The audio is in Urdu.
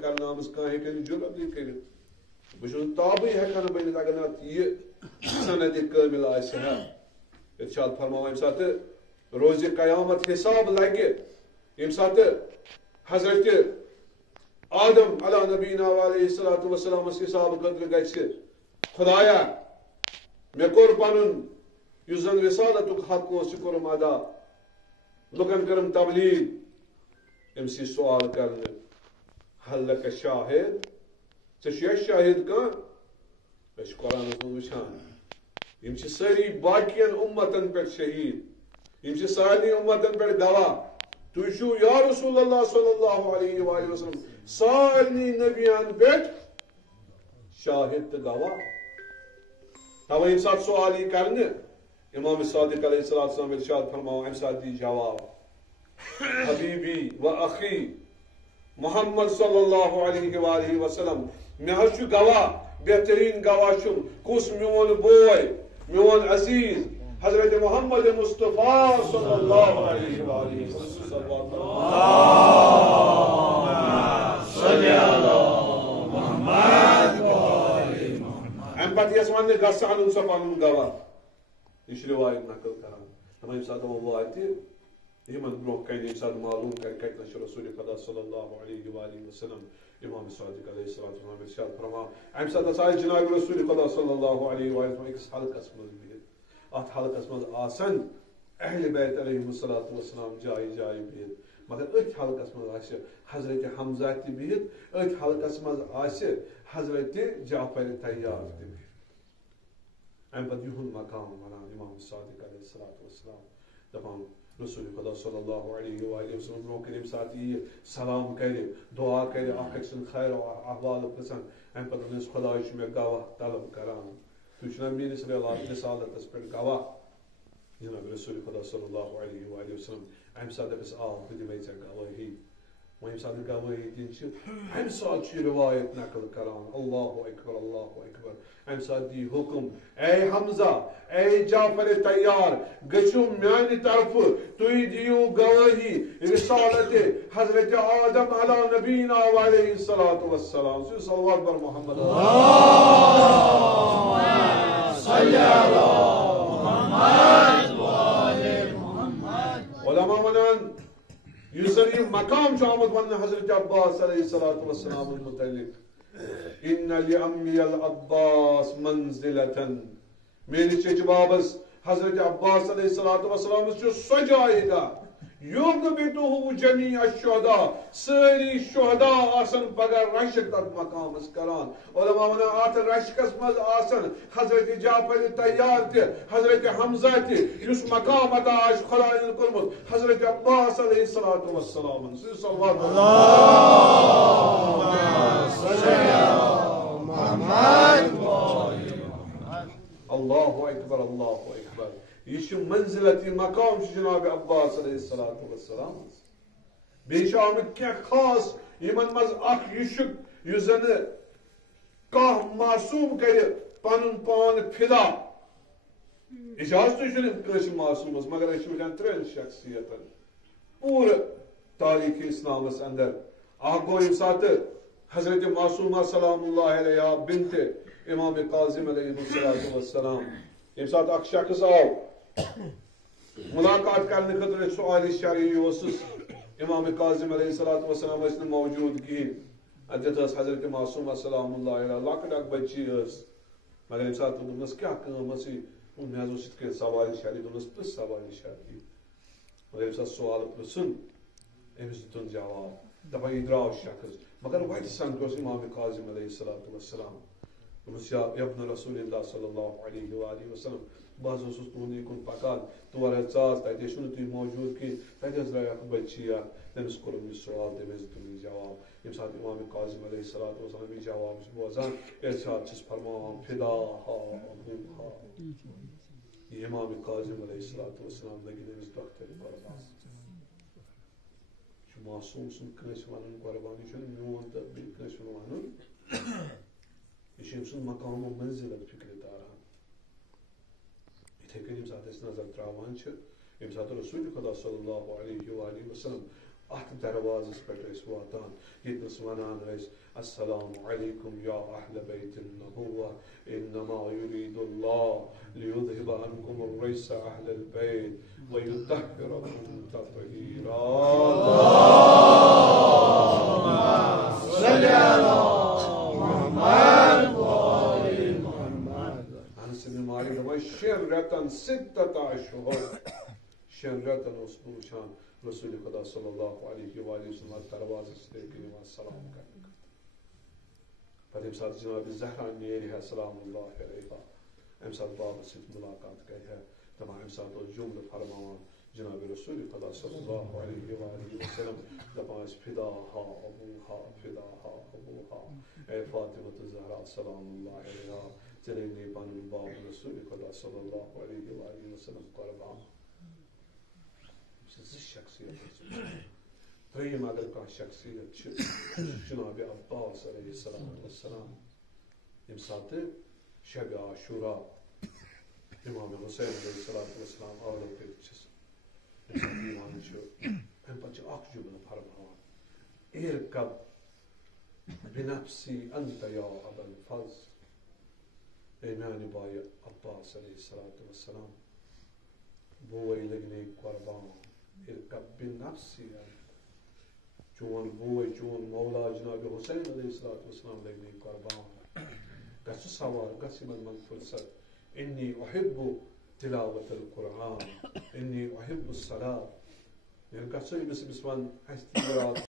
کرنا کہیں جرت نہیں کر بہت تابے ہیکان بنت اگر نت یہ سند کامل ارشاد فرماو یم سات روز قیامت حساب لگہ یم سات حضرت آدم علی نبینا علیہ الصلوۃ والسلام حساب خاطر گژھِ خدایا مے کور پنن یس زن رسالتک حق اوس کورم ادا لکن کرم تبلیغ امسی سوال کرنے حل لک شاہد ژےٚ شاہد کان أسۍ قرآنس منٛز وٕچھان یم ساری باقین امتن پہ شہید یم سارنی امتن پہ گواہ تُہۍ چھُو یا رسول اللہ صلی اللہ علیہ وآلہ وسلم سارنی نبیان پہ شاہد تو گواہ توے یم سات سوال یہ کرنے امام صادق علیہ السلام ارشاد فرماو ام سات دی جواب حبیبی و اخی محمد صلی اللہ علیہ وآلہ وسلم مے حظ چھُ گواہ بہترین گواہ چھُم کُس میون بوے میون عزیز حضرت محمد مصطفیٰ صلی اللہ علیہ وآلہ وسلم ام پتہ یس ون گژھ انن سا پنن گواہ یہ روایت نقل کران یم سات واتہ یمن برو کن یم سات معلوم کر کتنس رسول خدا صلی اللہ علیہ وآلہ وسلم امام صادق علیہ السلام ارشاد فرما ام سات آسان جناب رسول خدا صلی اللہ علیہ وآلہ وسلم اکس حلقس مز بہت ات حلقس مز آسن اہل بیت علیہ السلام جائے جائے بہت مگر ات حلقس مز آسہ حضرت حمزہ تہ بہت ات حلقس مز آسہ حضرت جعفر طیار تہ بہت ام پتہ یہند مقام ونان امام صادق علیہ السلام دپان رسول خدا صلی اللہ علیہ وآلہ وسلم برو کن یم سات یہ سلام کر دعا کر اخ سن خیر و احوال پرسن ام پتہ ونس خدا چھ مے گواہ طلب کران تھی چھنا میس رسالتس پہ گواہ جناب رسول خدا صلی اللہ علیہ وآلہ وسلم ام سات دپس آ بہ دمے ژے گواہی وۄنۍ ییٚمہِ ساتہٕ گواہی دِنۍ چھِ امہِ ساتہٕ چھُ یہِ روایت نقل کران اللہ اکبر امہِ ساتہٕ دی حکم اے حمزہ اے جعفر طیار گژھِو میانہِ طرفہٕ تُہۍ دِیِو گواہی رسالت حضرت آدم علی نبینا علیہ الصلوۃ والسلام صلوات بر محمد علماء ونان یسر یہ مقام آمد ون حضرت عباس علیہ السلام متعلق ان لعمی العباس منزلتا میری چچ بابس حضرت عباس علیہ السلام سو جائے گا یغبطہ جمیع الشہداء ساری شہداء آسن پگہ رشک تر مقام کران علماء ونان ات رشکس مز آسن حضرت جعفر طیار تہ حضرت حمزہ تہ یس مقام عطا آس خدایَن کورمت حضرت عباس علیہ السلام صلوات اللہ اکبر یہ منزلت یہ مقام جناب عباس علیہ السلام بیش آمد کیا خاص یمن مز اخ یشک یس زن کاہ معصوم کر پنن پان فدا اجازت کس معصومس مگر اس وچان ترین شخصیتن پور تاریخ اسلامس اندر اخ گو یم سات حضرت معصومہ سلام اللہ علیہ بنت امام کاظم علیہ السلام یم سات اخ شخص آو ملاقات کرنے خاطر سؤال شرعی امام کاظم علیہ السلام اس موجود کہین اتت حضرت معصومہ سلام اللہ علیہ لکٹ اخ بچی مگر یم سات دس کیا کام مے حظ ات سوال شرعی دس پرس سوال شرعی مگر یم سات سوال پرسن امس دن جواب دپان یہ درو شخص مگر وتہ سمکھوس امام کاظم علیہ السلام دوٚپُس یا ابن رسول اللہ صلی اللہ علیہ وآلہ وسلم بہٕ حظ اوسُس تُہنٛدی کُن پکان تور حظ ژاس تتہِ چھُنہٕ تُہۍ موجوٗد کینٛہہ تتہِ حظ درٛاے اکھ بچی اکھ تٔمِس کوٚرُم یہِ سوال تٔمۍ حظ دیُت مےٚ جواب ییٚمہِ ساتہٕ امام کاظم علیہ السلام یہِ جواب چھُ بوزان ارشاد چھُس فرماوان فداہا ابوہا یہ امام کاظم علیہ السلام لگن أمِس دۄخترِ قۄربان چھُ معصوٗم سُنٛد کٲنٛسہِ وَنُن قۄربان یہِ چھُنہٕ میون تہٕ بیٚیہِ کٲنٛسہِ ہُنٛد وَنُن یہ أمۍ سُنٛد مقام و منزلت فکر تاران اتھے کن یم سات نظر تراوان ییٚمہِ ساتہٕ رسول خدا صلی اللہ علیہ وآلہ وسلم ات دروازس پہ واتان یتنس ونان السلام علیکم یا اہل بیت النبوہ انما یرید اللہ لیذہب عنکم الرجس اہل البیت ویطہرکم تطہیرا صلی اللہ محمد وآل محمد انس بن مالک دپان شین رٮ۪تن ستۃ اشہر شین رٮ۪تن اوس بہٕ وٕچھان رسول خدا صلی اللہ علیہ وآلہ وسلم دروازس نِوان سلام کرنہٕ پتہٕ ییٚمہِ ساتہٕ جناب زہرا نیرِ ہا سلام اللہ علیہا امہِ ساتہٕ بابس سۭتۍ ملاقات کرِ ہا دپان امہِ ساتہٕ اوس جملہٕ فرماوان جناب رسول خدا صلی اللہ علیہ وآلہ وسلم دپان ٲسۍ فداہا ابوہا فداہا ابوہا اے فاطمہ زہرا سلام اللہ علیہا ژٕ رٔنی پنُن باب رسول خدا صلی اللہ علیہ وآلہ وسلم قربان زٕ شخصیت ترٛیٚیِم اگر کانٛہہ شخصیت چھِ جناب عباس علیہ السلام ییٚمہِ ساتہٕ شبِ عاشورا امام حسین علیہ السلام عالم کٔرِتھ چھِس ییٚمہِ ساتہٕ یِوان چھُ امہِ پتہٕ چھِ اکھ جملہٕ فرماوان ارکب بنفسی انت یا ابا الفضل اے میانہِ بایہِ عباس علیہ السلام بوے لگنے قربان ارکب بنفسی چون بوے چون مولا جناب حسین علیہ السلام لگنے قربان گژھِ سوار گژھِ یِمن منٛز فرصت انی احب تلاوت القرآن انی احب الصلاة گژھو أمِس وَن اَسہِ تہِ